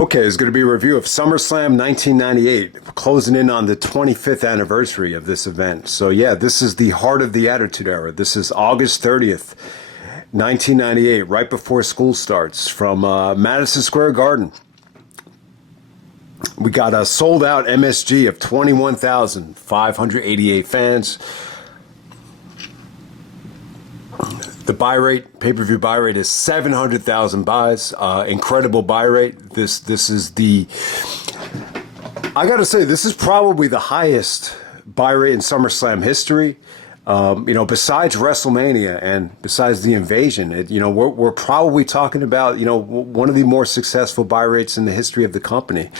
Okay, it's going to be a review of SummerSlam 1998. We're closing in on the 25th anniversary of this event. So yeah, this is the heart of the Attitude Era. This is August 30th, 1998, right before school starts, from Madison Square Garden. We got a sold-out MSG of 21,588 fans. The buy rate, pay-per-view buy rate, is 700,000 buys. Incredible buy rate. This is the, I gotta say, this is probably the highest buy rate in SummerSlam history. Besides WrestleMania and besides the Invasion, we're probably talking about, one of the more successful buy rates in the history of the company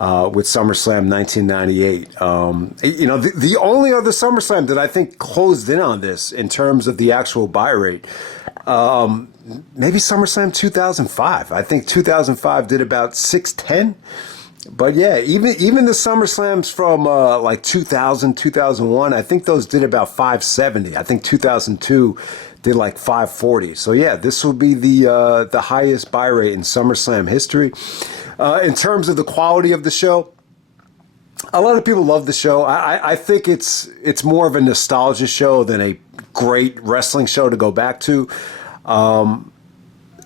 with SummerSlam 1998. The only other SummerSlam that I think closed in on this in terms of the actual buy rate, maybe SummerSlam 2005. I think 2005 did about 610. But yeah, even the SummerSlams from like 2000, 2001, I think those did about 570. I think 2002 did like 540. So yeah, this will be the highest buy rate in SummerSlam history. In terms of the quality of the show, a lot of people love the show. I think it's more of a nostalgia show than a great wrestling show to go back to.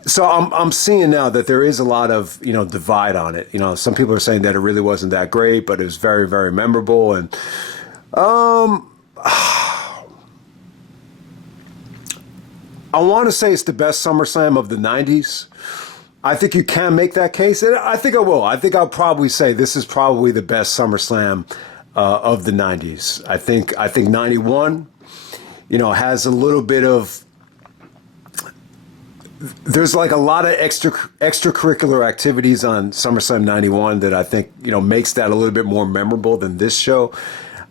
So I'm seeing now that there is a lot of, divide on it. Some people are saying that it really wasn't that great, but it was very, very memorable. And I want to say it's the best SummerSlam of the 90s. I think you can make that case, and I think I will. I think I'll probably say this is probably the best SummerSlam of the 90s. I think 91, has a little bit of, there's like a lot of extracurricular activities on SummerSlam 91 that I think, makes that a little bit more memorable than this show.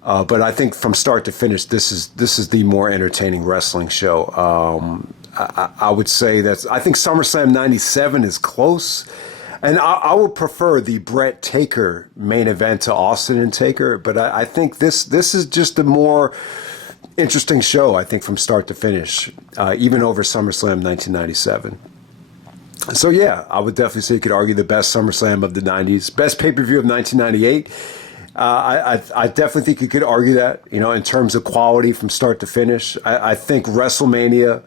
But I think from start to finish, this is the more entertaining wrestling show. I would say I think SummerSlam 97 is close. And I would prefer the Brett Taker main event to Austin and Taker. But I think this is just a more interesting show, I think, from start to finish, even over SummerSlam 1997. So yeah, I would definitely say you could argue the best SummerSlam of the 90s, best pay-per-view of 1998. I definitely think you could argue that, in terms of quality from start to finish. I think WrestleMania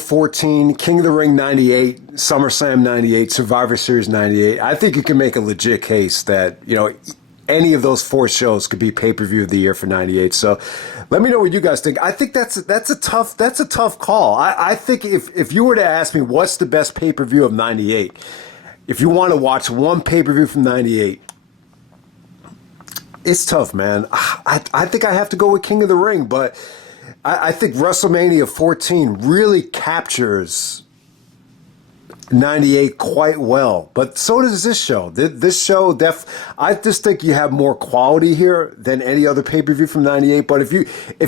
14, King of the Ring 98, SummerSlam 98, Survivor Series 98. I think you can make a legit case that, any of those four shows could be pay-per-view of the year for 98. So let me know what you guys think. I think that's a tough call. I think if you were to ask me what's the best pay-per-view of 98, if you want to watch one pay-per-view from 98, it's tough, man. I think I have to go with King of the Ring, but I think WrestleMania 14 really captures 98 quite well, but so does this show. This show, I just think you have more quality here than any other pay-per-view from 98. But if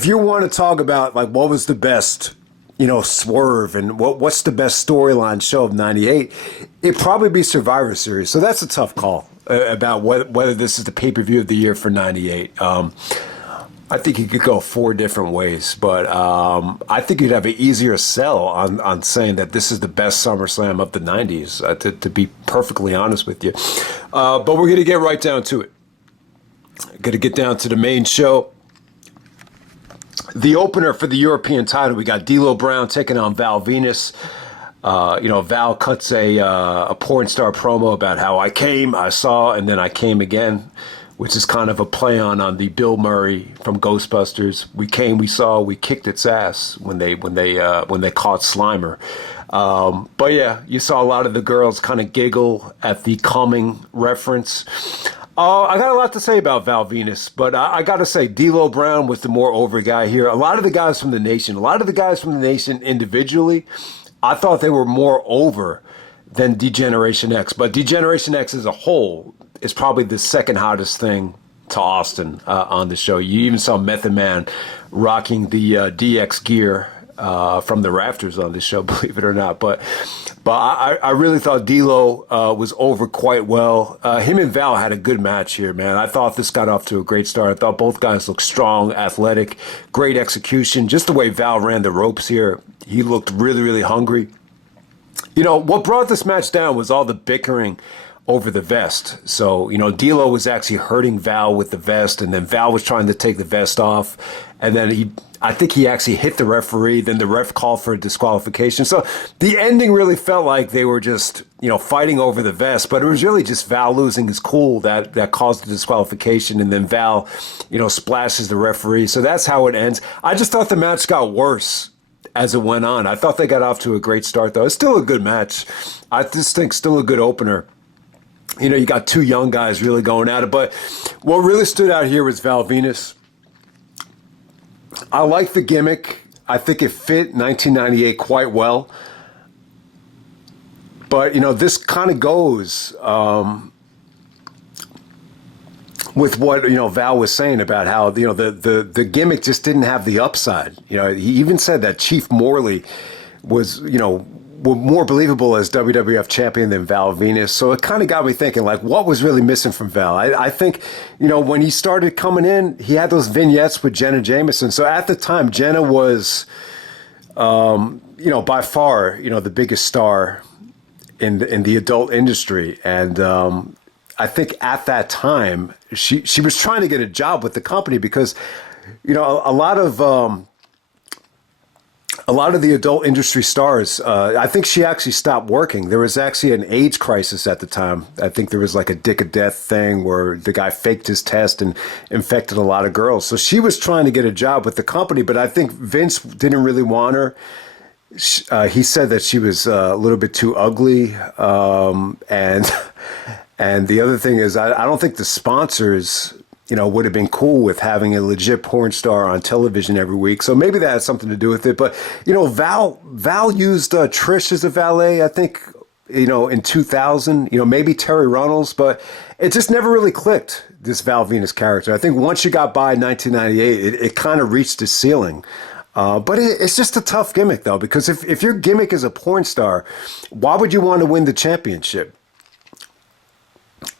you want to talk about like what was the best, swerve and what's the best storyline show of 98, it'd probably be Survivor Series. So that's a tough call about whether this is the pay-per-view of the year for 98. I think you could go four different ways, but I think you'd have an easier sell on saying that this is the best SummerSlam of the 90s, to be perfectly honest with you. But we're going to get right down to it. Going to get down to the main show. The opener for the European title, we got D'Lo Brown taking on Val Venis. Val cuts a porn star promo about how I came, I saw, and then I came again, which is kind of a play on the Bill Murray from Ghostbusters. We came, we saw, we kicked its ass when they caught Slimer. But yeah, you saw a lot of the girls kind of giggle at the coming reference. I got a lot to say about Val Venis, but I got to say D'Lo Brown was the more over guy here. A lot of the guys from the Nation individually, I thought they were more over than D-Generation X. But D-Generation X as a whole is probably the second hottest thing to Austin on the show. You even saw Method Man rocking the DX gear from the rafters on this show, believe it or not. But I really thought D'Lo was over quite well. Him and Val had a good match here, man. I thought this got off to a great start. I thought both guys looked strong, athletic, great execution. Just the way Val ran the ropes here, he looked really, really hungry. You know, what brought this match down was all the bickering over the vest. So, you know, D'Lo was actually hurting Val with the vest, and then Val was trying to take the vest off. And then I think he actually hit the referee. Then the ref called for a disqualification. So the ending really felt like they were just, you know, fighting over the vest, but it was really just Val losing his cool that caused the disqualification. And then Val, you know, splashes the referee. So that's how it ends. I just thought the match got worse as it went on. I thought they got off to a great start, though. It's still a good match. I just think still a good opener. You know, you got two young guys really going at it. But what really stood out here was Val Venis. I like the gimmick. I think it fit 1998 quite well. But, you know, this kind of goes with what, you know, Val was saying about how, you know, the gimmick just didn't have the upside. You know, he even said that Chief Morley was, you know, more believable as WWF champion than Val Venis. So it kind of got me thinking, like, what was really missing from Val? I think, you know, when he started coming in, he had those vignettes with Jenna Jameson. So at the time, Jenna was, you know, by far, you know, the biggest star in the adult industry. And I think at that time, she was trying to get a job with the company because, you know, a lot of the adult industry stars, I think she actually stopped working. There was actually an AIDS crisis at the time. I think there was like a dick of death thing where the guy faked his test and infected a lot of girls. So she was trying to get a job with the company, but I think Vince didn't really want her. He said that she was a little bit too ugly. And the other thing is, I don't think the sponsors, you know, would have been cool with having a legit porn star on television every week. So maybe that had something to do with it. But, you know, Val used Trish as a valet, I think, you know, in 2000, you know, maybe Terry Runnels, but it just never really clicked, this Val Venis character. I think once you got by 1998, it kind of reached its ceiling. But it's just a tough gimmick, though, because if your gimmick is a porn star, why would you want to win the championship?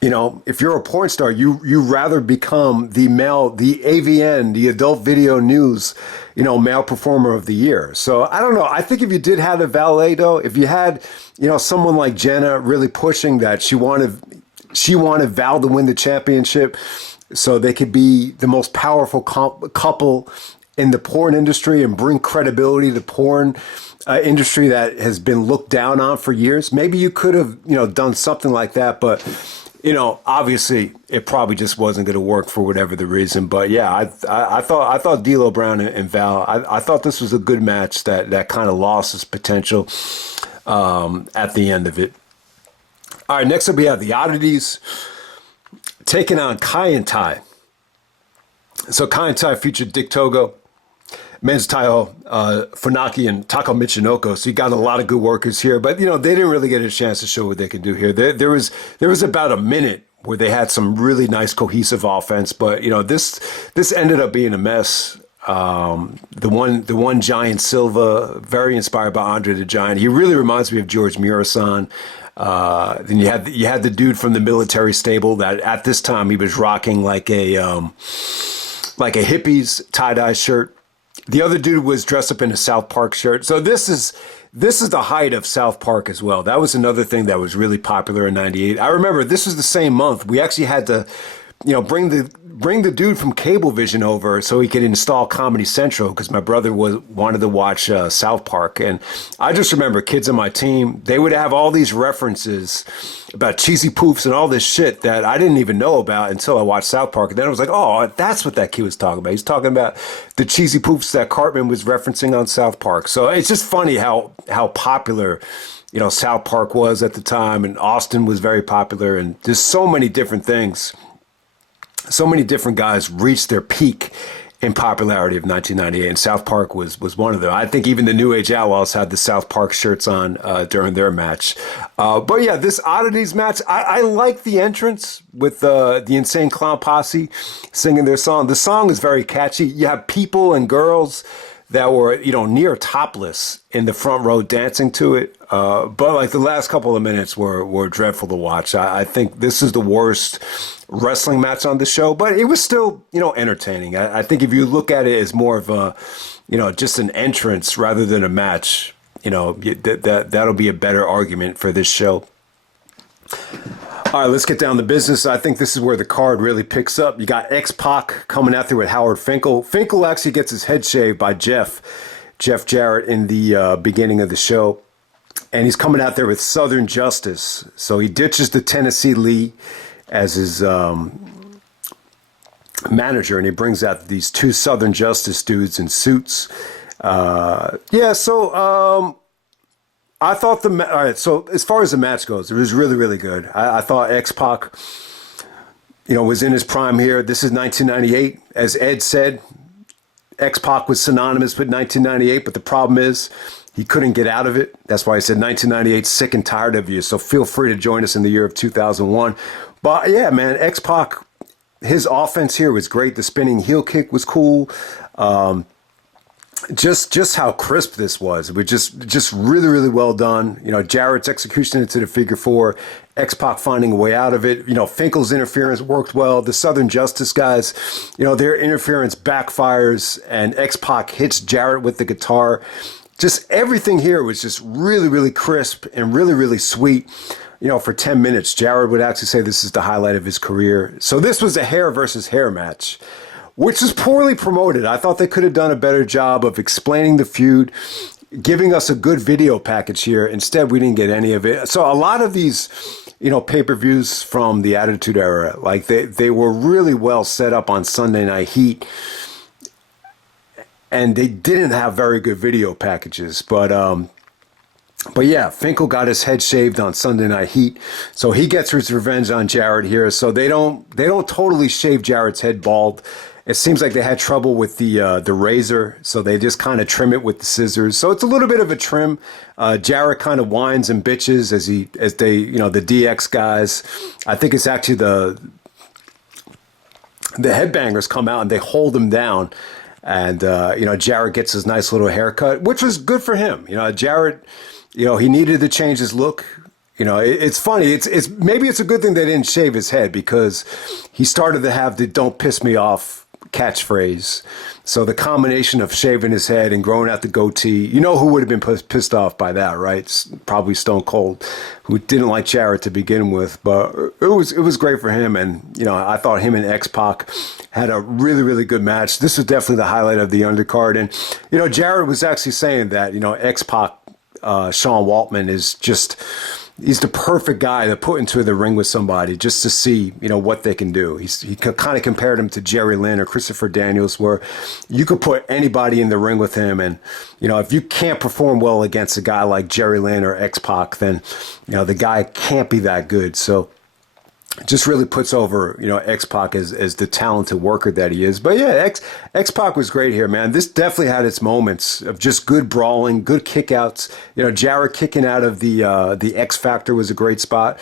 You know, if you're a porn star, you rather become the AVN, the Adult Video News, you know, male performer of the year. So I don't know. I think if you did have a valet, though, if you had, you know, someone like Jenna really pushing that she wanted Val to win the championship so they could be the most powerful couple in the porn industry and bring credibility to porn industry that has been looked down on for years. Maybe you could have, you know, done something like that, but, you know, obviously it probably just wasn't going to work for whatever the reason. But yeah, I thought D'Lo Brown and Val, I thought this was a good match that kind of lost its potential at the end of it. All right, next up we have the Oddities taking on Kaientai. So Kaientai featured Dick Togo, Men's Taiho, Funaki, and Tako Michinoko. So you got a lot of good workers here, but you know they didn't really get a chance to show what they can do here. There was about a minute where they had some really nice cohesive offense, but you know this ended up being a mess. The one Giant Silva, very inspired by Andre the Giant. He really reminds me of George Mirasan. Then you had the dude from the military stable that at this time he was rocking like a hippies tie-dye shirt. The other dude was dressed up in a South Park shirt. So this is the height of South Park as well. That was another thing that was really popular in '98. I remember this was the same month. We actually had to, you know, bring the dude from Cablevision over so he could install Comedy Central because my brother wanted to watch South Park. And I just remember kids on my team, they would have all these references about cheesy poofs and all this shit that I didn't even know about until I watched South Park. And then I was like, oh, that's what that kid was talking about. He's talking about the cheesy poofs that Cartman was referencing on South Park. So it's just funny how popular, you know, South Park was at the time, and Austin was very popular, and there's so many different things. So many different guys reached their peak in popularity of 1998, and South Park was one of them. I think even the New Age Outlaws had the South Park shirts on during their match. But yeah, this Oddities match, I like the entrance with the Insane Clown Posse singing their song. The song is very catchy. You have people and girls that were, you know, near topless in the front row dancing to it. But like the last couple of minutes were dreadful to watch. I think this is the worst wrestling match on the show, but it was still, you know, entertaining. I think if you look at it as more of a, you know, just an entrance rather than a match, that'll be a better argument for this show. All right, let's get down to business. I think this is where the card really picks up. You got X-Pac coming out there with Howard Finkel. Finkel actually gets his head shaved by Jeff Jarrett in the beginning of the show. And he's coming out there with Southern Justice. So he ditches the Tennessee Lee as his manager, and he brings out these two Southern Justice dudes in suits. I thought all right, so as far as the match goes, it was really, really good. I thought X-Pac, was in his prime here. This is 1998. As Ed said, X-Pac was synonymous with 1998, but the problem is he couldn't get out of it. That's why I said 1998, sick and tired of you. So feel free to join us in the year of 2001. But yeah, man, X-Pac, his offense here was great. The spinning heel kick was cool. Just how crisp this was. It was just really, really well done. Jarrett's execution into the figure four, X-Pac finding a way out of it. Finkel's interference worked well. The Southern Justice guys, their interference backfires, and X-Pac hits Jarrett with the guitar. Just everything here was just really, really crisp and really, really sweet. For 10 minutes, Jarrett would actually say this is the highlight of his career. So this was a hair versus hair match, which is poorly promoted. I thought they could have done a better job of explaining the feud, giving us a good video package here. Instead, we didn't get any of it. So a lot of these, pay-per-views from the Attitude Era, like they were really well set up on Sunday Night Heat, and they didn't have very good video packages. But yeah, Finkel got his head shaved on Sunday Night Heat, so he gets his revenge on Jarrett here. So they don't totally shave Jarrett's head bald. It seems like they had trouble with the razor, so they just kind of trim it with the scissors. So it's a little bit of a trim. Jarrett kind of whines and bitches as the DX guys. I think it's actually the headbangers come out and they hold him down. And, Jarrett gets his nice little haircut, which was good for him. Jarrett, he needed to change his look. It's funny. It's maybe it's a good thing they didn't shave his head, because he started to have the "Don't piss me off" catchphrase. So the combination of shaving his head and growing out the goatee, who would have been pissed off by that, right? Probably Stone Cold, who didn't like Jarrett to begin with. But it was great for him, and I thought him and X-Pac had a really, really good match. This was definitely the highlight of the undercard, and Jarrett was actually saying that X-Pac, Sean Waltman is just. He's the perfect guy to put into the ring with somebody just to see, what they can do. He kind of compared him to Jerry Lynn or Christopher Daniels, where you could put anybody in the ring with him. And, if you can't perform well against a guy like Jerry Lynn or X-Pac, then, the guy can't be that good. So just really puts over, X-Pac as the talented worker that he is. But yeah, X-Pac was great here, man. This definitely had its moments of just good brawling, good kickouts. Jarrett kicking out of the X Factor was a great spot.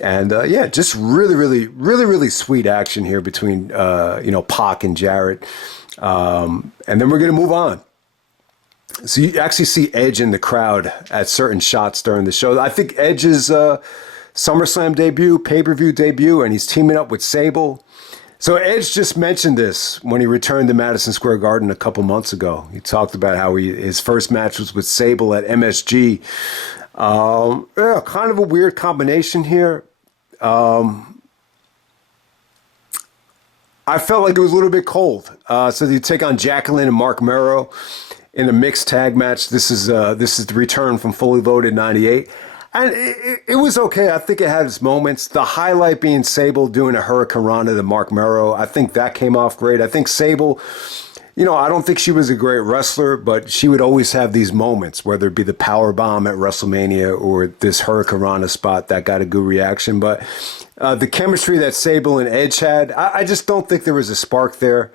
And just really, really, really, really sweet action here between, Pac and Jarrett. And then we're going to move on. So you actually see Edge in the crowd at certain shots during the show. I think Edge's SummerSlam debut, pay-per-view debut, and he's teaming up with Sable. So Edge just mentioned this when he returned to Madison Square Garden a couple months ago. He talked about how his first match was with Sable at MSG. Kind of a weird combination here. I felt like it was a little bit cold. So you take on Jacqueline and Marc Mero in a mixed tag match. This is the return from Fully Loaded 98. And it was okay. I think it had its moments. The highlight being Sable doing a Hurricane Rana to Marc Mero. I think that came off great. I think Sable, I don't think she was a great wrestler, but she would always have these moments, whether it be the power bomb at WrestleMania or this Hurricane Rana spot that got a good reaction. But the chemistry that Sable and Edge had, I just don't think there was a spark there.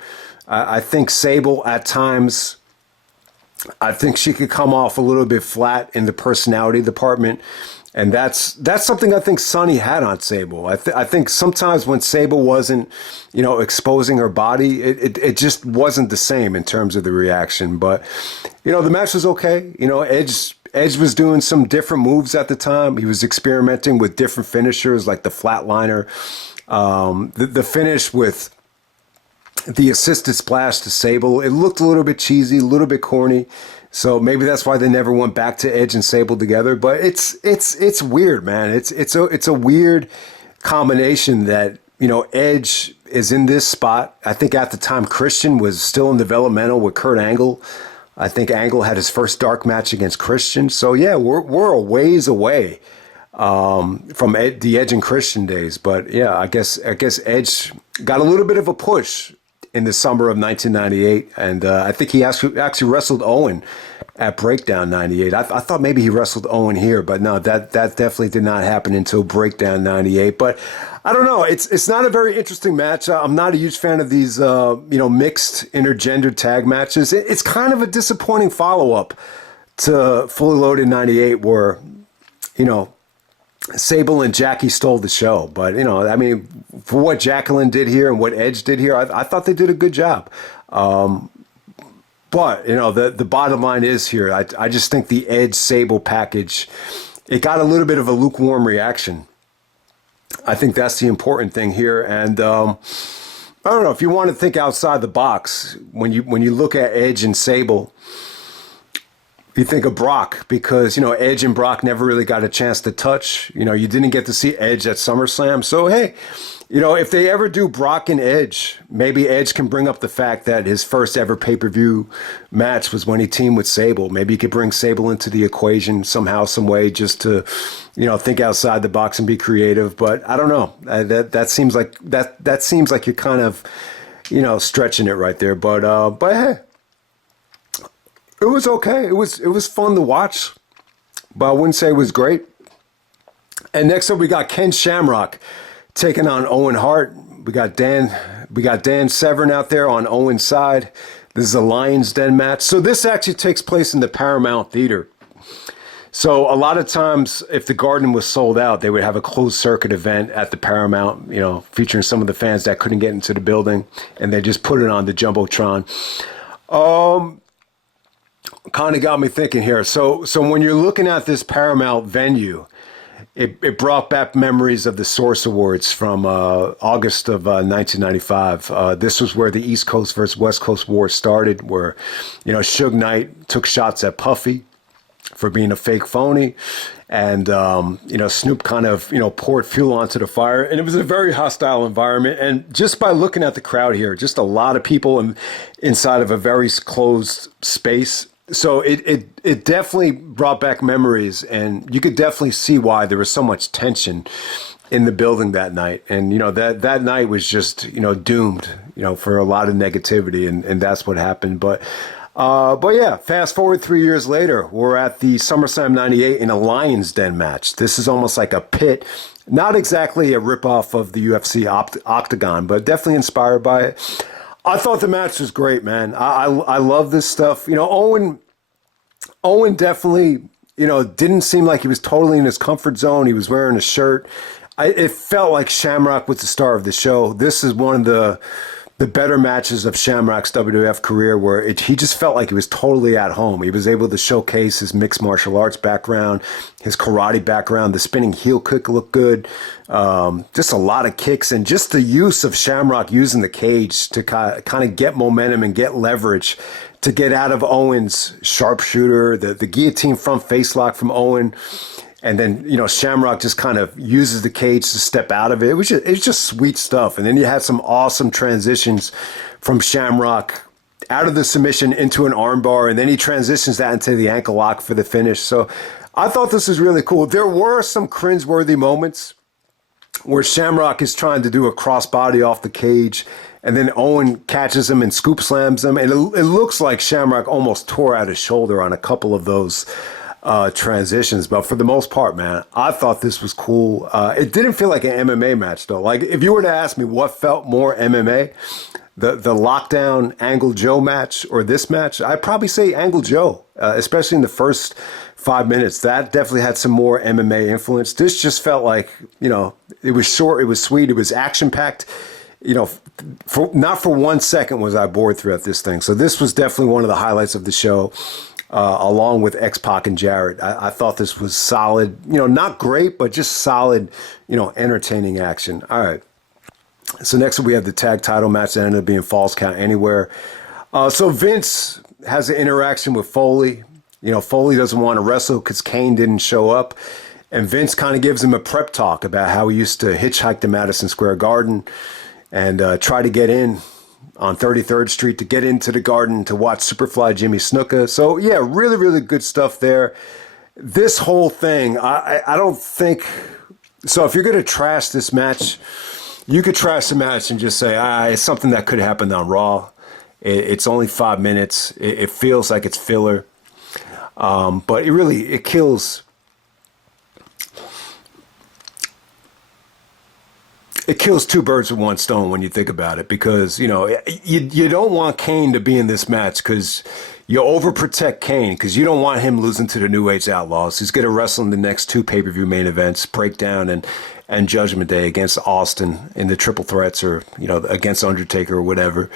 I think Sable at times, I think she could come off a little bit flat in the personality department. And that's something I think Sonny had on Sable. I think sometimes when Sable wasn't, exposing her body, it just wasn't the same in terms of the reaction. But, the match was okay. Edge was doing some different moves at the time. He was experimenting with different finishers like the flatliner. The finish with the assisted splash to Sable, it looked a little bit cheesy, a little bit corny. So maybe that's why they never went back to Edge and Sable together. But it's weird, man. It's a weird combination that, you know, Edge is in this spot. I think at the time Christian was still in developmental with Kurt Angle. I think Angle had his first dark match against Christian. So yeah, we're a ways away from the Edge and Christian days. But yeah, I guess Edge got a little bit of a push in the summer of 1998, and I think he actually wrestled Owen at Breakdown 98. I thought maybe he wrestled Owen here, but no, that definitely did not happen until Breakdown 98. But I don't know. It's not a very interesting match. I'm not a huge fan of these mixed intergender tag matches. It's kind of a disappointing follow-up to Fully Loaded 98 where, you know, Sable and Jackie stole the show. But, you know, I mean, for what Jacqueline did here and what Edge did here, I thought they did a good job. But, you know, the bottom line is here, I just think the Edge Sable package, it got a little bit of a lukewarm reaction. I think that's the important thing here. And I don't know, if you want to think outside the box, when you look at Edge and Sable, you think of Brock, because, you know, Edge and Brock never really got a chance to touch. You know, you didn't get to see Edge at SummerSlam. So, hey, you know, if they ever do Brock and Edge, maybe Edge can bring up the fact that his first ever pay-per-view match was when he teamed with Sable. Maybe he could bring Sable into the equation somehow, some way, just to, you know, think outside the box and be creative. But I don't know. That seems like you're kind of, you know, stretching it right there. But hey. It was okay. It was fun to watch, but I wouldn't say it was great. And next up, we got Ken Shamrock taking on Owen Hart. We got Dan Severn out there on Owen's side. This is a Lion's Den match. So this actually takes place in the Paramount Theater. So a lot of times, if the Garden was sold out, they would have a closed circuit event at the Paramount, you know, featuring some of the fans that couldn't get into the building, and they just put it on the Jumbotron. Kind of got me thinking here. So when you're looking at this Paramount venue, it brought back memories of the Source Awards from August of 1995. This was where the East Coast versus West Coast war started, where, you know, Suge Knight took shots at Puffy for being a fake phony, and you know, Snoop kind of, you know, poured fuel onto the fire, and it was a very hostile environment. And just by looking at the crowd here, just a lot of people inside of a very closed space. So it definitely brought back memories, and you could definitely see why there was so much tension in the building that night. And, you know, that night was just, you know, doomed, you know, for a lot of negativity, and that's what happened. But yeah, fast forward 3 years later, we're at the SummerSlam 98 in a Lion's Den match. This is almost like a pit, not exactly a ripoff of the UFC Octagon, but definitely inspired by it. I thought the match was great, man. I love this stuff. You know, Owen definitely, you know, didn't seem like he was totally in his comfort zone. He was wearing a shirt. It felt like Shamrock was the star of the show. This is one of the better matches of Shamrock's WWF career, where he just felt like he was totally at home. He was able to showcase his mixed martial arts background, his karate background. The spinning heel kick looked good. Just a lot of kicks, and just the use of Shamrock using the cage to kind of get momentum and get leverage to get out of Owen's sharpshooter, the guillotine front face lock from Owen. And then, you know, Shamrock just kind of uses the cage to step out of it. It was just sweet stuff. And then you had some awesome transitions from Shamrock out of the submission into an armbar, and then he transitions that into the ankle lock for the finish. So I thought this was really cool. There were some cringeworthy moments where Shamrock is trying to do a crossbody off the cage, and then Owen catches him and scoop slams him. And it looks like Shamrock almost tore out his shoulder on a couple of those transitions. But for the most part, man, I thought this was cool. It didn't feel like an MMA match, though. Like, if you were to ask me what felt more MMA, the Lockdown Angle Joe match or this match, I'd probably say Angle Joe, especially in the first 5 minutes. That definitely had some more MMA influence. This just felt like, you know, it was short, it was sweet, it was action-packed. You know, not for 1 second was I bored throughout this thing. So this was definitely one of the highlights of the show, along with X-Pac and Jarrett. I thought this was solid, you know, not great, but just solid, you know, entertaining action. All right. So next we have the tag title match that ended up being Falls Count Anywhere. So Vince, has an interaction with Foley. You know, Foley doesn't want to wrestle because Kane didn't show up. And Vince kind of gives him a prep talk about how he used to hitchhike to Madison Square Garden and try to get in on 33rd Street to get into the Garden to watch Superfly Jimmy Snuka. So, yeah, really, really good stuff there. This whole thing, I don't think... So if you're going to trash this match, you could trash the match and just say, it's something that could happen on Raw. It's only 5 minutes. It feels like it's filler. But it kills... It kills two birds with one stone when you think about it, because, you know, you don't want Kane to be in this match because you overprotect Kane because you don't want him losing to the New Age Outlaws. He's going to wrestle in the next two pay-per-view main events, Breakdown and Judgment Day, against Austin in the triple threats, or, you know, against Undertaker or whatever.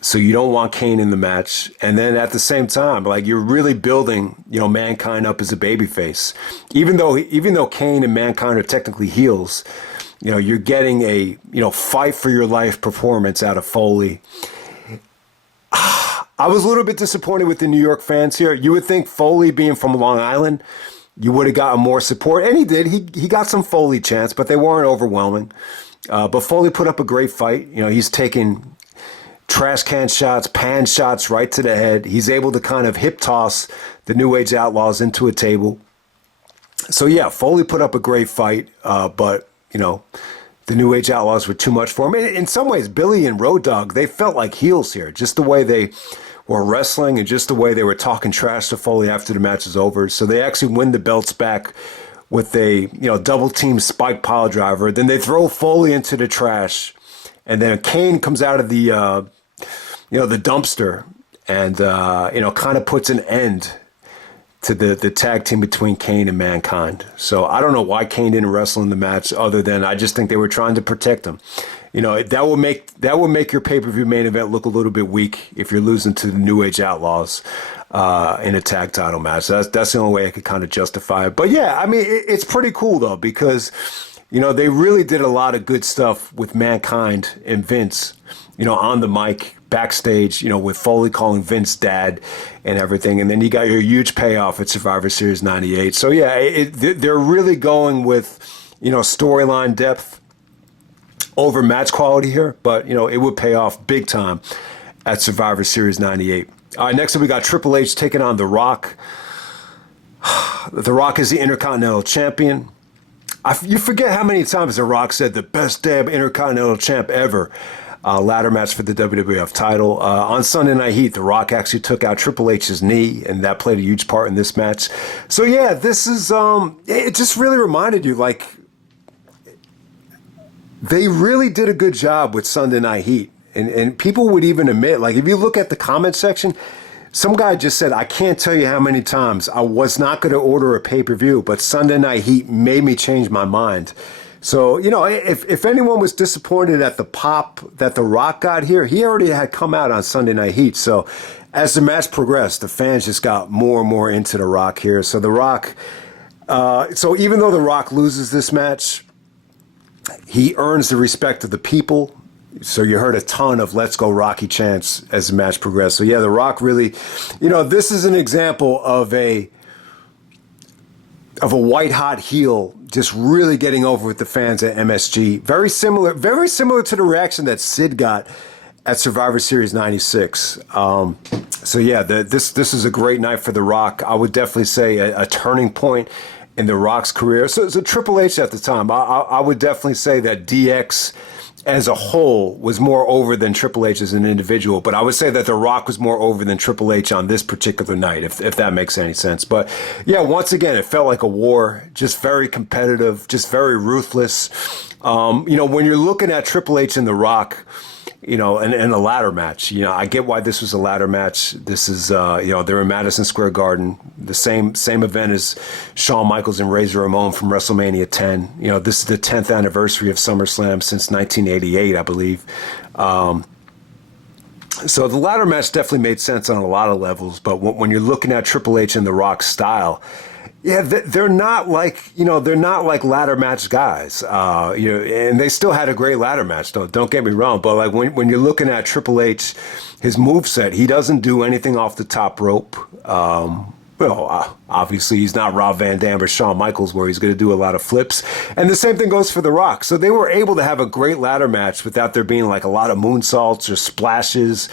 So you don't want Kane in the match. And then at the same time, like, you're really building, you know, Mankind up as a babyface. Even though Kane and Mankind are technically heels, you know, you're getting a, you know, fight for your life performance out of Foley. I was a little bit disappointed with the New York fans here. You would think Foley, being from Long Island, you would have gotten more support. And he did. He got some Foley chants, but they weren't overwhelming. But Foley put up a great fight. You know, he's taking trash can shots, pan shots right to the head. He's able to kind of hip toss the New Age Outlaws into a table. So, yeah, Foley put up a great fight, but, you know, the New Age Outlaws were too much for him. In some ways, Billy and Road Dogg, they felt like heels here. Just the way they were wrestling and just the way they were talking trash to Foley after the match is over. So they actually win the belts back with a, you know, double team spike pile driver. Then they throw Foley into the trash. And then Kane comes out of the, you know, the dumpster and, you know, kind of puts an end to the tag team between Kane and Mankind. So I don't know why Kane didn't wrestle in the match, other than I just think they were trying to protect him. You know, that will make your pay-per-view main event look a little bit weak if you're losing to the New Age Outlaws in a tag title match. That's the only way I could kind of justify it. But yeah, I mean, it's pretty cool though, because, you know, they really did a lot of good stuff with Mankind and Vince, you know, on the mic, backstage, you know, with Foley calling Vince dad and everything. And then you got your huge payoff at Survivor Series 98. So yeah, they're really going with, you know, storyline depth over match quality here, but, you know, it would pay off big time at Survivor Series 98. All right, next up we got Triple H taking on The Rock. The Rock is the Intercontinental Champion. You forget how many times The Rock said the best damn Intercontinental champ ever. Ladder match for the WWF title. On Sunday Night Heat, The Rock actually took out Triple H's knee, and that played a huge part in this match. So yeah, this is, it just really reminded you, like, they really did a good job with Sunday Night Heat. And people would even admit, like, if you look at the comment section, some guy just said, I can't tell you how many times I was not going to order a pay-per-view, but Sunday Night Heat made me change my mind. So, you know, if anyone was disappointed at the pop that The Rock got here, he already had come out on Sunday Night Heat. So as the match progressed, the fans just got more and more into The Rock here. So The Rock, so even though The Rock loses this match, he earns the respect of the people. So you heard a ton of "Let's Go Rocky" chants as the match progressed. So yeah, The Rock really, you know, this is an example of a white hot heel just really getting over with the fans at MSG. Very similar to the reaction that Sid got at Survivor Series 96. So yeah, this is a great night for The Rock. I would definitely say a turning point in The Rock's career. So Triple H at the time, I would definitely say that DX as a whole was more over than Triple H as an individual, but I would say that The Rock was more over than Triple H on this particular night, if that makes any sense. But yeah, once again, it felt like a war, just very competitive, just very ruthless. You know, when you're looking at Triple H and The Rock, you know, and a ladder match, you know, I get why this was a ladder match. This is, you know, they're in Madison Square Garden, the same event as Shawn Michaels and Razor Ramon from WrestleMania 10. You know, this is the 10th anniversary of SummerSlam since 1988, I believe. So the ladder match definitely made sense on a lot of levels, but when you're looking at Triple H and The Rock's style, Yeah, they're not like, they're not like ladder match guys. And they still had a great ladder match. Don't get me wrong, but like when you're looking at Triple H, his moveset, he doesn't do anything off the top rope. Obviously he's not Rob Van Dam or Shawn Michaels where he's going to do a lot of flips. And the same thing goes for The Rock. So they were able to have a great ladder match without there being like a lot of moonsaults or splashes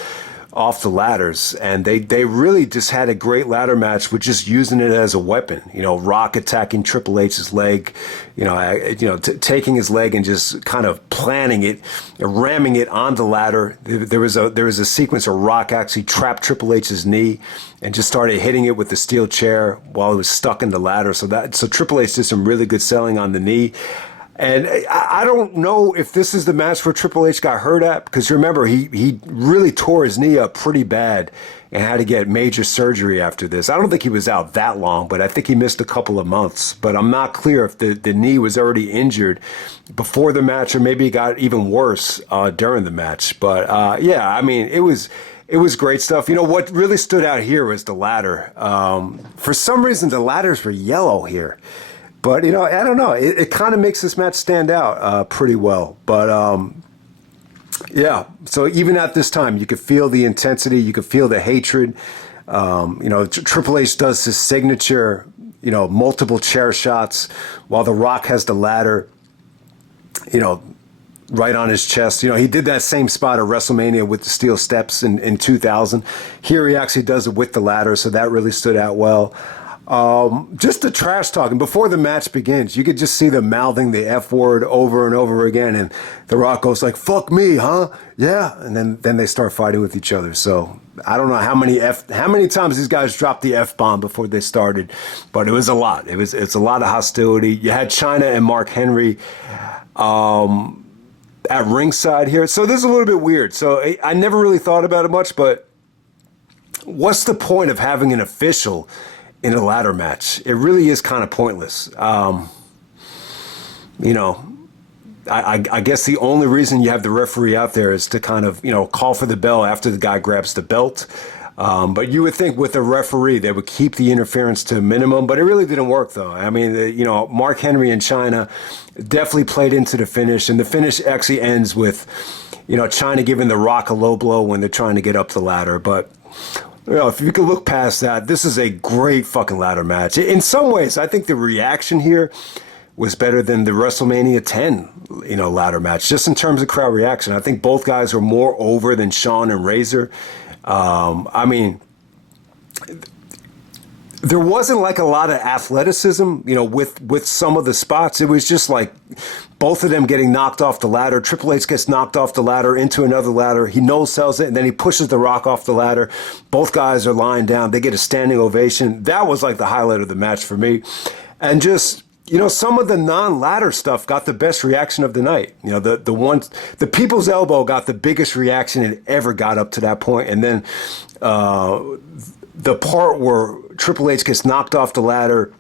off the ladders, and they really just had a great ladder match with just using it as a weapon. Rock attacking Triple H's leg, taking his leg and just kind of planting it, ramming it on the ladder. There was a sequence where Rock actually trapped Triple H's knee and just started hitting it with the steel chair while he was stuck in the ladder. So Triple H did some really good selling on the knee. And I don't know if this is the match where Triple H got hurt at, because remember, he really tore his knee up pretty bad and had to get major surgery after this. I don't think he was out that long, but I think he missed a couple of months. But I'm not clear if the knee was already injured before the match or maybe it got even worse during the match. But it was great stuff. What really stood out here was the ladder. For some reason, the ladders were yellow here. But, I don't know. It kind of makes this match stand out pretty well. But, so even at this time, you could feel the intensity. You could feel the hatred. Triple H does his signature, multiple chair shots while The Rock has the ladder, right on his chest. He did that same spot at WrestleMania with the steel steps in 2000. Here he actually does it with the ladder, so that really stood out well. Just the trash talking before the match begins. You could just see them mouthing the F word over and over again, and The Rock goes like, "Fuck me, huh? Yeah," and then they start fighting with each other. So I don't know how many times these guys dropped the F bomb before they started, but it was a lot. It's a lot of hostility. You had China and Mark Henry at ringside here, so this is a little bit weird. So I never really thought about it much, but what's the point of having an official in a ladder match? It really is kind of pointless. I guess the only reason you have the referee out there is to kind of, call for the bell after the guy grabs the belt. But you would think with a referee, they would keep the interference to a minimum, but it really didn't work though. I mean, Mark Henry and China definitely played into the finish, and the finish actually ends with, China giving The Rock a low blow when they're trying to get up the ladder. But if you could look past that, this is a great fucking ladder match. In some ways, I think the reaction here was better than the WrestleMania 10, ladder match, just in terms of crowd reaction. I think both guys were more over than Shawn and Razor. There wasn't like a lot of athleticism, with some of the spots. It was just like both of them getting knocked off the ladder. Triple H gets knocked off the ladder into another ladder. He no-sells it, and then he pushes The Rock off the ladder. Both guys are lying down. They get a standing ovation. That was like the highlight of the match for me. And just, some of the non-ladder stuff got the best reaction of the night. The People's Elbow got the biggest reaction it ever got up to that point. And then the part where Triple H gets knocked off the ladder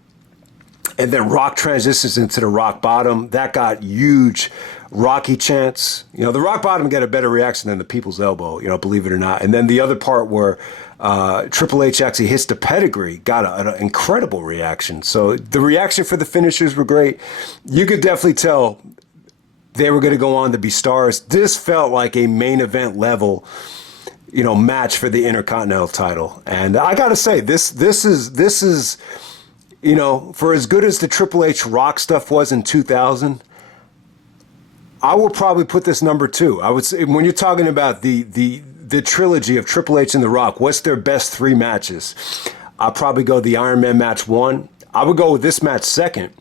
and then Rock transitions into the Rock Bottom, that got huge Rocky chants. The Rock Bottom got a better reaction than the People's Elbow, believe it or not. And then the other part where Triple H actually hits the pedigree got an incredible reaction. So the reaction for the finishers were great. You could definitely tell they were going to go on to be stars. This felt like a main event level match for the Intercontinental title. And I got to say, this is, for as good as the Triple H Rock stuff was in 2000, I will probably put this number 2. I would say when you're talking about the trilogy of Triple H and The Rock, what's their best 3 matches? I'll probably go the Iron Man match 1. I would go with this match 2nd.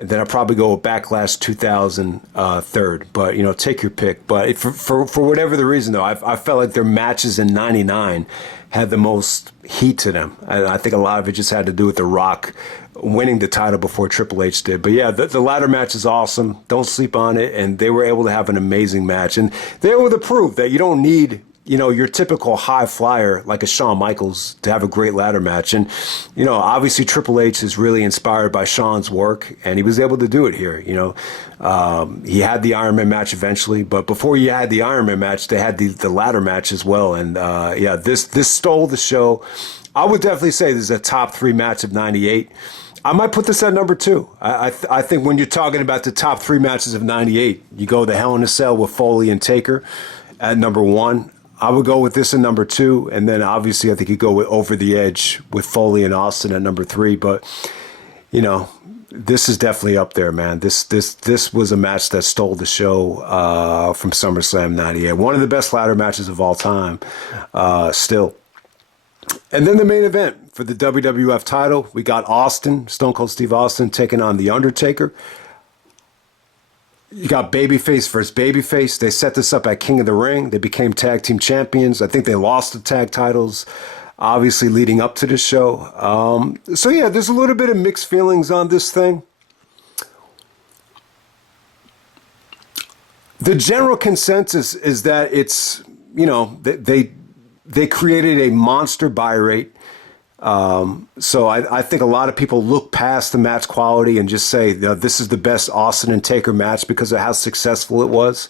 And then I'll probably go with Backlash 2000 third. But, take your pick. But for whatever the reason, though, I felt like their matches in 99 had the most heat to them. And I think a lot of it just had to do with The Rock winning the title before Triple H did. But, yeah, the ladder match is awesome. Don't sleep on it. And they were able to have an amazing match. And they were able to prove that you don't need your typical high flyer like a Shawn Michaels to have a great ladder match. And, obviously Triple H is really inspired by Shawn's work, and he was able to do it here. He had the Iron Man match eventually, but before you had the Iron Man match, they had the ladder match as well. And, this stole the show. I would definitely say this is a top 3 match of 98. I might put this at number two. I think when you're talking about the top three matches of '98, you go the Hell in a Cell with Foley and Taker at number one. I would go with this in number two, and then obviously I think you go with Over the Edge with Foley and Austin at number three. But you know, this is definitely up there, man. This was a match that stole the show from SummerSlam '98. One of the best ladder matches of all time, still. And then the main event for the WWF title, we got Austin, Stone Cold Steve Austin, taking on The Undertaker. You got babyface versus babyface. They set this up at King of the Ring. They became tag team champions. I think they lost the tag titles, obviously leading up to the show. So yeah, there's a little bit of mixed feelings on this thing. The general consensus is that it's, you know, they created a monster buy rate. So I think a lot of people look past the match quality and just say, you know, this is the best Austin and Taker match because of how successful it was.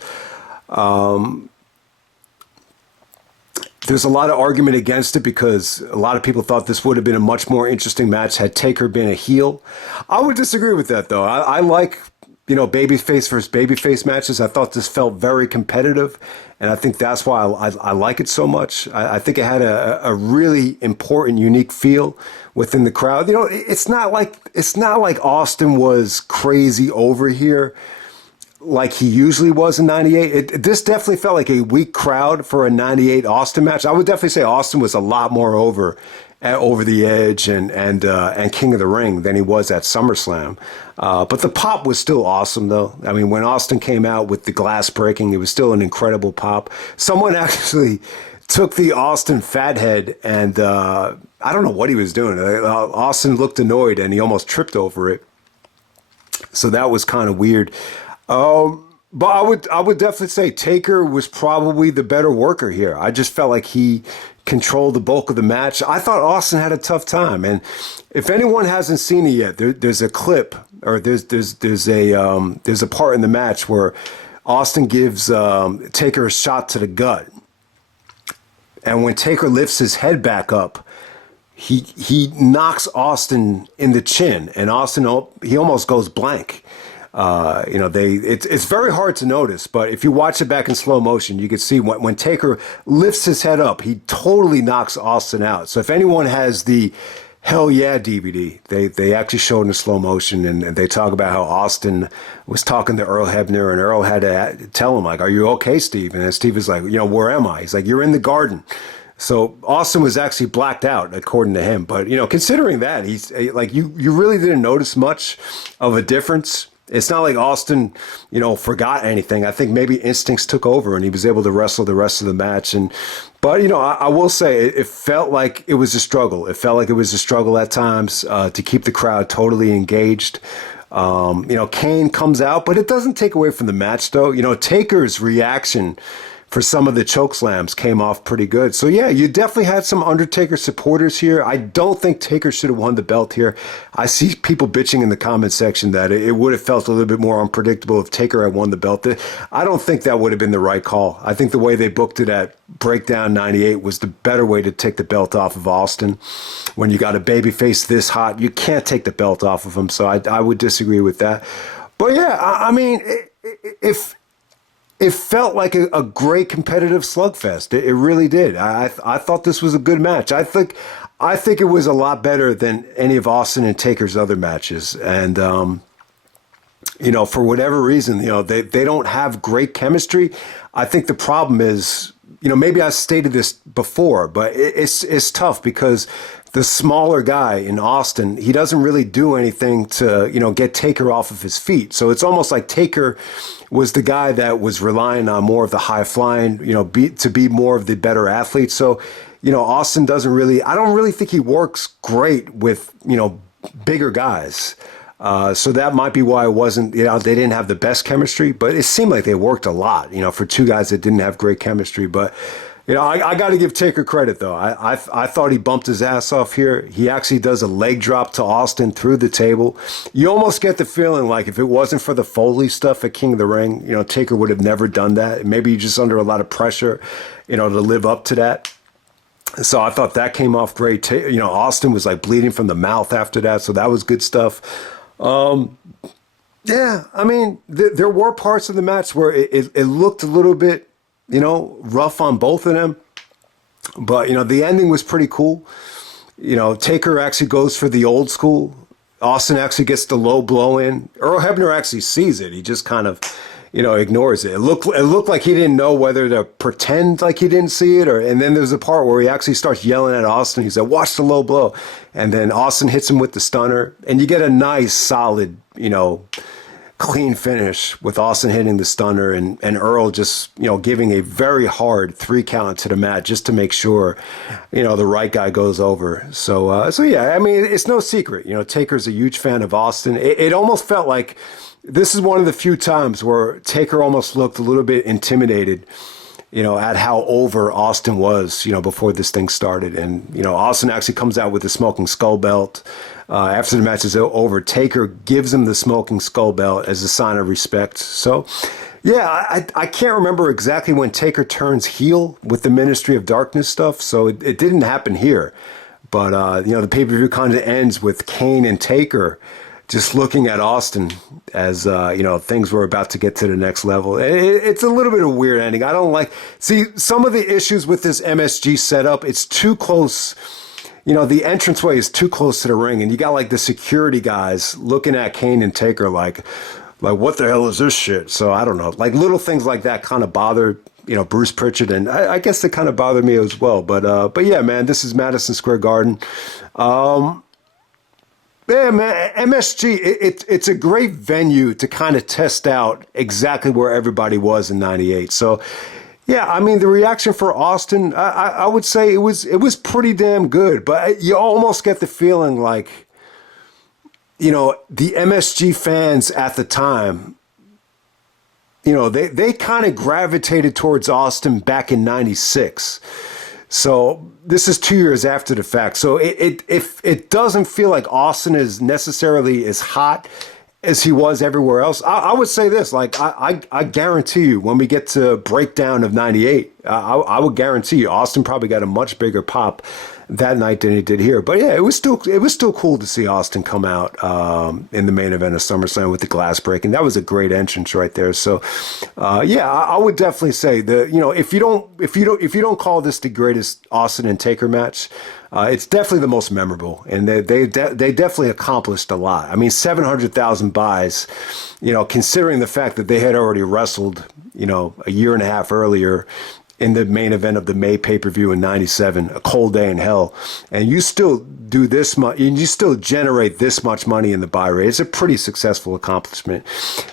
There's a lot of argument against it because a lot of people thought this would have been a much more interesting match had Taker been a heel. I would disagree with that, though. I like, you know, babyface versus babyface matches. I thought this felt very competitive, and I think that's why I like it so much. I think it had a really important, unique feel within the crowd. You know, it's not like Austin was crazy over here like he usually was in '98. This definitely felt like a weak crowd for a '98 Austin match. I would definitely say Austin was a lot more over the Edge and King of the Ring than he was at SummerSlam. But the pop was still awesome, though. I mean, when Austin came out with the glass breaking, it was still an incredible pop. Someone actually took the Austin fathead and I don't know what he was doing. Austin looked annoyed and he almost tripped over it. So that was kind of weird. But I would definitely say Taker was probably the better worker here. I just felt like he controlled the bulk of the match. I thought Austin had a tough time, and if anyone hasn't seen it yet, there's a clip or there's a part in the match where Austin gives Taker a shot to the gut, and when Taker lifts his head back up, he knocks Austin in the chin, and Austin he almost goes blank. You know, it's very hard to notice, but if you watch it back in slow motion, you can see when Taker lifts his head up, he totally knocks Austin out. So if anyone has the Hell Yeah DVD, they actually show it in slow motion, and they talk about how Austin was talking to Earl Hebner, and Earl had to tell him, like, "Are you okay, Steve?" And then Steve is like, "You know, where am I?" He's like, "You're in the garden." So Austin was actually blacked out, according to him. But, you know, considering that, he's like, you really didn't notice much of a difference. It's not like Austin, you know, forgot anything. I think maybe instincts took over and he was able to wrestle the rest of the match. But, you know, I will say it felt like it was a struggle. It felt like it was a struggle at times to keep the crowd totally engaged. You know, Kane comes out, but it doesn't take away from the match, though. You know, Taker's reaction for some of the choke slams came off pretty good. So yeah, you definitely had some Undertaker supporters here. I don't think Taker should have won the belt here. I see people bitching in the comment section that it would have felt a little bit more unpredictable if Taker had won the belt. I don't think that would have been the right call. I think the way they booked it at Breakdown 98 was the better way to take the belt off of Austin. When you got a babyface this hot, you can't take the belt off of him. So I would disagree with that. But yeah, I mean, if it felt like a great competitive slugfest. It really did. I thought this was a good match. I think it was a lot better than any of Austin and Taker's other matches. And you know, for whatever reason, you know, they don't have great chemistry. I think the problem is, you know, maybe I stated this before, but it's tough because the smaller guy in Austin, he doesn't really do anything to, you know, get Taker off of his feet. So it's almost like Taker was the guy that was relying on more of the high flying, you know, to be more of the better athlete. So, you know, Austin I don't really think he works great with, you know, bigger guys. So that might be why it wasn't, you know, they didn't have the best chemistry, but it seemed like they worked a lot, you know, for two guys that didn't have great chemistry. But, you know, I got to give Taker credit, though. I thought he bumped his ass off here. He actually does a leg drop to Austin through the table. You almost get the feeling like if it wasn't for the Foley stuff at King of the Ring, you know, Taker would have never done that. Maybe just under a lot of pressure, you know, to live up to that. So I thought that came off great. Austin was like bleeding from the mouth after that, so that was good stuff. Yeah, I mean, there were parts of the match where it looked a little bit, rough on both of them. But, the ending was pretty cool. Taker actually goes for the old school. Austin actually gets the low blow in. Earl Hebner actually sees it. He just kind of, ignores it. It looked like he didn't know whether to pretend like he didn't see it, and then there's a part where he actually starts yelling at Austin. He said, "Watch the low blow," and then Austin hits him with the stunner, and you get a nice, solid, clean finish with Austin hitting the stunner and Earl just, giving a very hard 3 count to the mat just to make sure, the right guy goes over. So yeah, I mean, it's no secret. Taker's a huge fan of Austin. It almost felt like this is one of the few times where Taker almost looked a little bit intimidated, at how over Austin was, before this thing started. And, Austin actually comes out with the smoking skull belt. After the match is over, Taker gives him the smoking skull belt as a sign of respect. So, yeah, I can't remember exactly when Taker turns heel with the Ministry of Darkness stuff, so it didn't happen here. But, the pay-per-view kind of ends with Kane and Taker just looking at Austin as, things were about to get to the next level. It's a little bit of a weird ending. I don't see, some of the issues with this MSG setup, it's too close. The entranceway is too close to the ring, and you got like the security guys looking at Kane and Taker like what the hell is this shit? So I don't know. Like little things like that kind of bothered, Bruce Pritchard, and I guess it kind of bothered me as well. But yeah, man, this is Madison Square Garden. Yeah, man, MSG, it's a great venue to kind of test out exactly where everybody was in '98. So, yeah, I mean, the reaction for Austin, I would say it was pretty damn good. But you almost get the feeling like, the MSG fans at the time, they kind of gravitated towards Austin back in '96. So this is 2 years after the fact. So it doesn't feel like Austin is necessarily as hot as he was everywhere else. I would say this, like I guarantee you when we get to breakdown of '98, I would guarantee you Austin probably got a much bigger pop that night than he did here. But yeah, it was still cool to see Austin come out in the main event of SummerSlam with the glass breaking. That was a great entrance right there. So yeah, I would definitely say if you don't call this the greatest Austin and Taker match, it's definitely the most memorable, and they definitely accomplished a lot. I mean, 700,000 buys, considering the fact that they had already wrestled, a year and a half earlier in the main event of the May pay-per-view in '97, A Cold Day in Hell, and you still do this much, and you still generate this much money in the buy rate. It's a pretty successful accomplishment.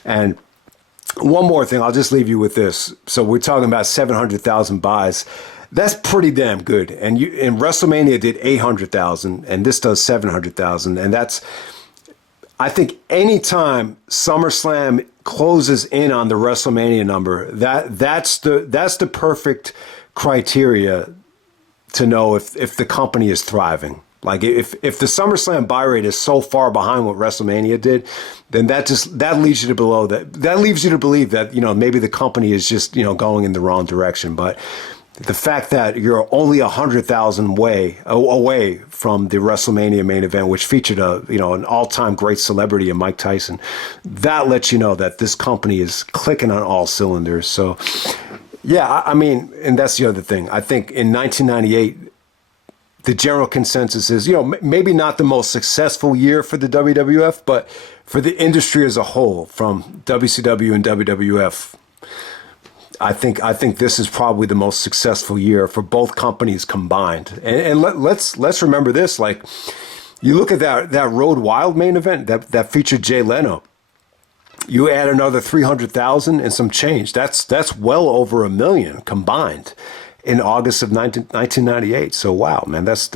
And one more thing, I'll just leave you with this. So we're talking about 700,000 buys. That's pretty damn good. And WrestleMania did 800,000, and this does 700,000, and that's, I think, anytime SummerSlam closes in on the WrestleMania number, that's the perfect criteria to know if the company is thriving. Like if the SummerSlam buy rate is so far behind what WrestleMania did, then that leads you to believe that maybe the company is just going in the wrong direction. But the fact that you're only 100,000 away from the WrestleMania main event, which featured an all-time great celebrity in Mike Tyson, that lets you know that this company is clicking on all cylinders. So, yeah, I mean, and that's the other thing. I think in 1998, the general consensus is, maybe not the most successful year for the WWF, but for the industry as a whole, from WCW and WWF. I think this is probably the most successful year for both companies combined. And let's remember this. Like, you look at that Road Wild main event that featured Jay Leno. You add another 300,000 and some change. That's well over $1 million combined in August of 1998. So wow, man, that's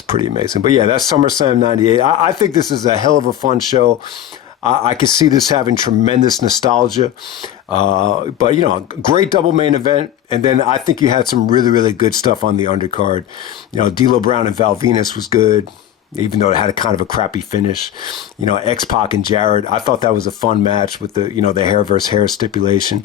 pretty amazing. But yeah, that's SummerSlam '98. I think this is a hell of a fun show. I could see this having tremendous nostalgia. But, great double main event. And then I think you had some really, really good stuff on the undercard. D'Lo Brown and Val Venis was good, even though it had a kind of a crappy finish. X-Pac and Jarrett. I thought that was a fun match with the, the hair versus hair stipulation.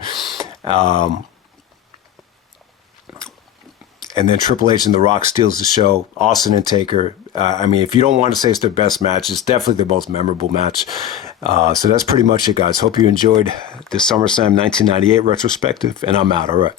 And then Triple H and The Rock steals the show. Austin and Taker. I mean, if you don't want to say it's their best match, it's definitely the most memorable match. So that's pretty much it, guys. Hope you enjoyed this SummerSlam 1998 retrospective, and I'm out. All right.